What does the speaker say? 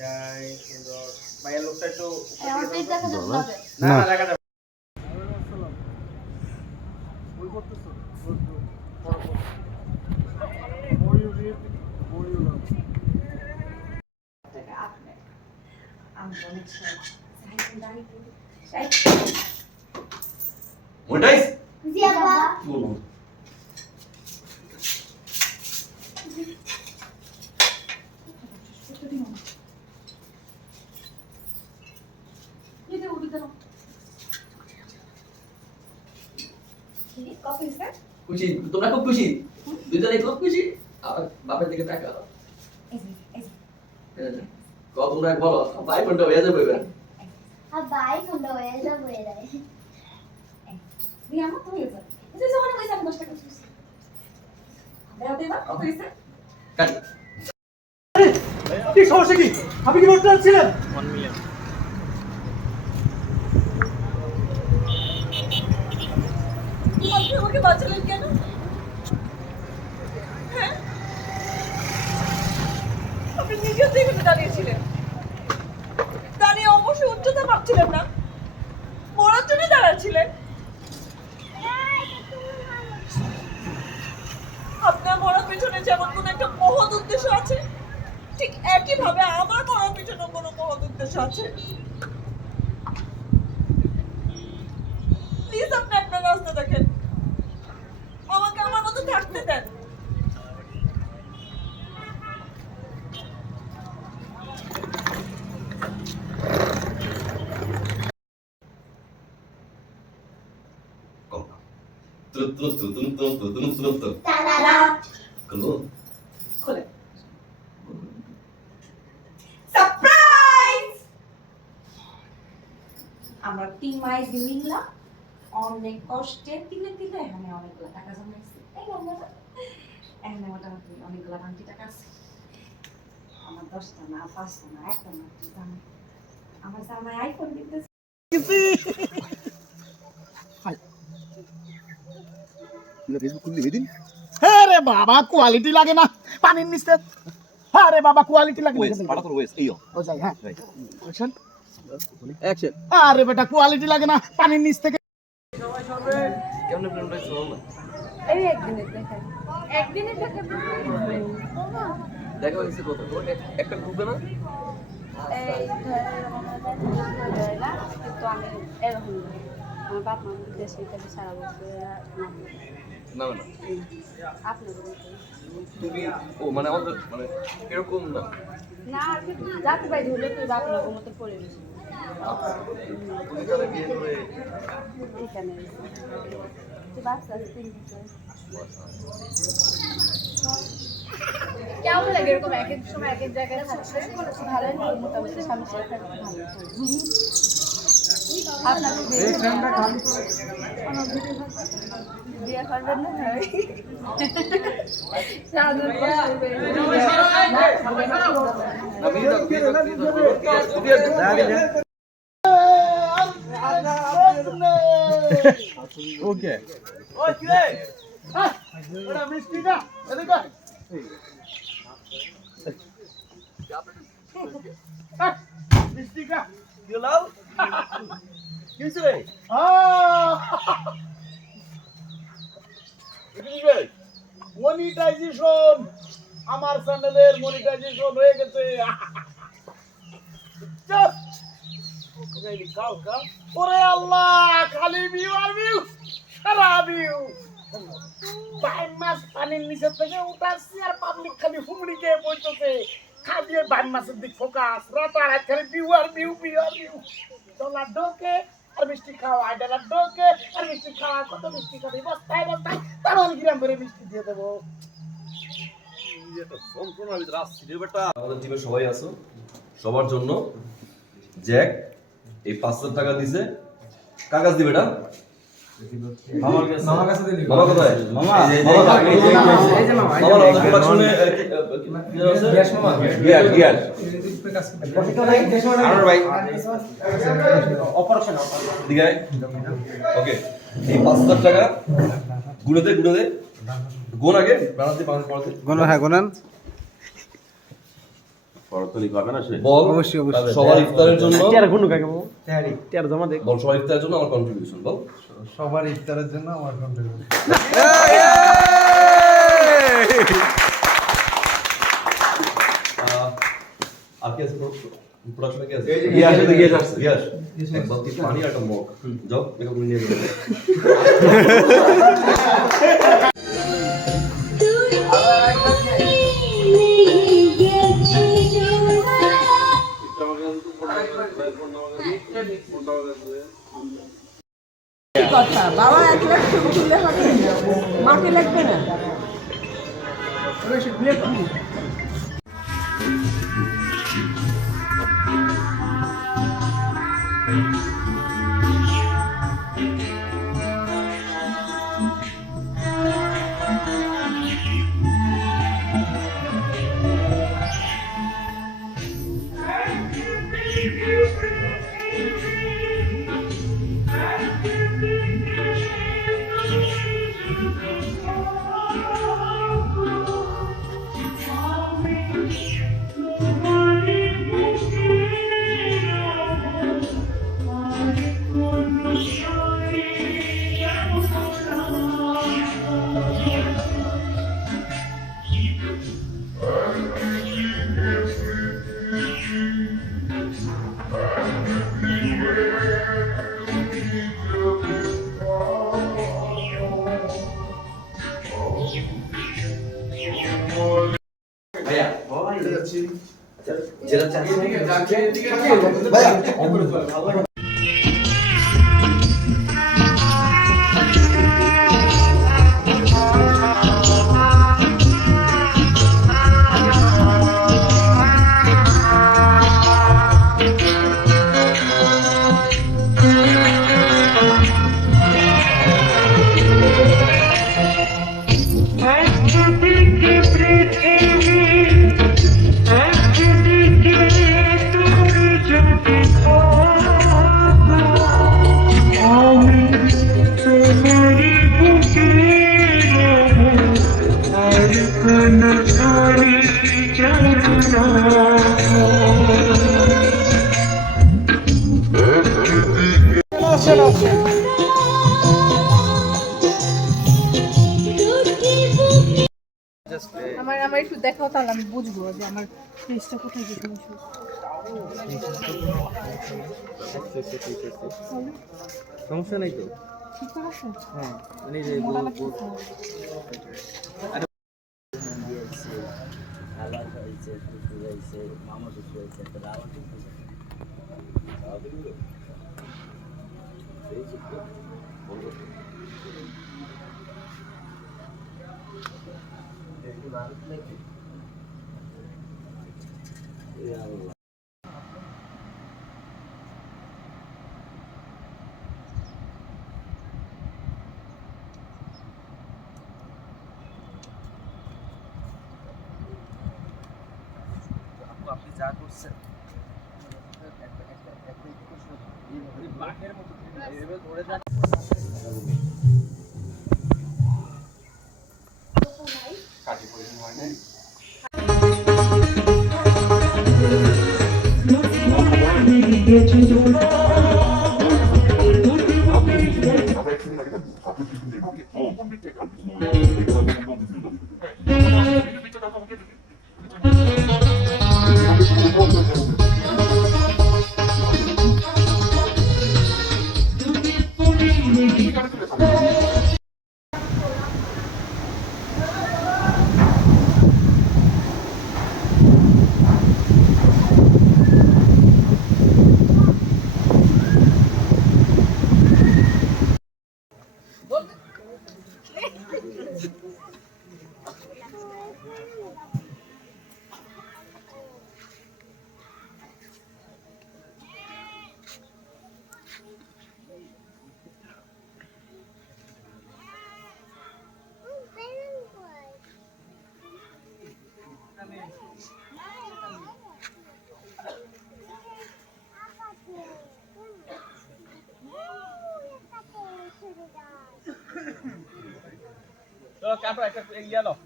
যায় কিন্তু ভাইয়ের লোকটা একটু না না দেখা যাবে মোটাইস জি আব্বা বলো খুশি তোমরা খুব খুশি দুজনেই খুব খুশি আর বাপের দিকে তাকাও কত তোমরা বলো ভাই ফোনটা হয়ে যাবে এবার আব্বা আইফোনটা হয়ে যাবে এরা দিয়া মত হয়ে যাবে এই যখন আমি 10 টাকা খুশি দেবা কত হইছে কাট কি সমস্যা কি আপনি কি বলতে চাচ্ছিলেন 1 মিলিয়ন আপনি আমাকে বাঁচালেন কেন হ্যাঁ আপনি নিজের থেকে দাঁড়িয়েছিলেন দাঁড়িয়ে অবশ্যই উচ্চতা ভাবছিলেন না মরার জন্য দাঁড়াচ্ছিলেন আপনার মরার পেছনে যেমন কোনো একটা মহৎ উদ্দেশ্য আছে ঠিক একইভাবে আমার মরার পেছনে কোনো মহৎ উদ্দেশ্য আছে প্লিজ আপনি আপনার রাস্তা দেখেন আমাকে আমার মতো থাকতে দেন তারা Hello. খুলে সারপ্রাইজ আমরা টিম আইজ মিললা অনেক কষ্টে তিলে তিলে এখানে অনেকগুলো টাকা জমাইছি এই আমরা এখানে মোটামুটি অনেকগুলো বাকি টাকা আছে আমার 10টা না 5টা না একটা না জামাই আমার জামাই আইফোন দিতেছে ফেসবুক খুললি বেদিন হ্যাঁ রে বাবা কোয়ালিটি লাগে না পানির নিচে হ্যাঁ রে বাবা কোয়ালিটি লাগে না পাটা তোর ওয়েস এইও ও যাই হ্যাঁ অ্যাকশন অ্যাকশন আরে বেটা কোয়ালিটি লাগে না পানির নিচ থেকে কেমনে প্ল্যান পাইছো বল এই একদিনের দেখা দেখা হইছে কত একটা গ্রুপে না এই না কিন্তু আমি এরকম আমার বাপ মা দেশে থেকে সারা বছর না না আপনার তুমি ও মানে আমাদের মানে এরকম না না আর কি জাতি ভাই ধরলে তুই বাপ লোক মতো পরিবেশ তুমি তাহলে বিয়ে করে এখানে তুই বাচ্চা তিন কেমন লাগে এরকম এক এক সময় এক এক জায়গায় থাকছে ভালোই লাগে মোটামুটি স্বামী সাথে থাকতে ভালো আপনাকে বিয়ে করবেন না ওকে ওই কি রে ওটা মিষ্টি না এদিকে মিষ্টি কা দিলাল কিছু রে মনিটাইজেশন আমার চ্যানেলের মনিটাইজেশন হয়ে গেছে ওরে আল্লাহ খালি ভিউ আর ভিউ সারা ভিউ বাইন মাছ পানির নিচে থেকে উঠাচ্ছি আর পাবলিক খালি হুমড়ি খেয়ে বসতেছে খালি বাইন মাছের দিক ফোকাস রাত আর খালি ভিউ আর ভিউ ভিউ আর ভিউ ডলার ঢোকে আর মিষ্টি খাওয়া ডলার ঢোকে আর মিষ্টি খাওয়া কত মিষ্টি খাবি বস্তায় বস্তায় তার 1 গ্রাম করে মিষ্টি দিয়ে দেবো আমাদের টিমে সবাই আছো সবার জন্য জ্যাক এই 500 টাকা দিছে কাগজ দিবে এটা মামা কাছে দিলি মামা কোথায় মামা এই যে মামা আমাদের প্রোডাকশনে গ্যাস মামা গ্যাস আর ভাই অপারেশন দিগাই ওকে এই 500 টাকা গুণে গোন আগে বানাতে পারতে গোনা হ্যাঁ গোনান করতলি করবে না সে? বল অবশ্যই, অবশ্যই। সবার ইফতারের জন্য বল সবার ইফতারের জন্য আমার কন্ট্রিবিউশন বল। সবার ইফতারের জন্য আমার কন্ট্রিবিউশন। আর কি আছে প্রোডাকশনে কি আছে? ইয়াস আছে, ইয়াস আছে। ইয়াস এক বালতি পানি আর একটা মগ যাও মেকআপ করে নিয়ে যাও। কথা বাবা 1 লাখ তুলে হবে মাকে লাগবে না আমার আমার একটু দেখাও তাহলে আমি বুঝবো যে আমার ফেসটা কোথায় গেছে। সমস্যা নাই তো? ঠিক আছে হ্যাঁ মানে যে মোটা লাগছে। আপনি যা করছেন ধরে যান। চলো কাটো একটা ইয়া নাও।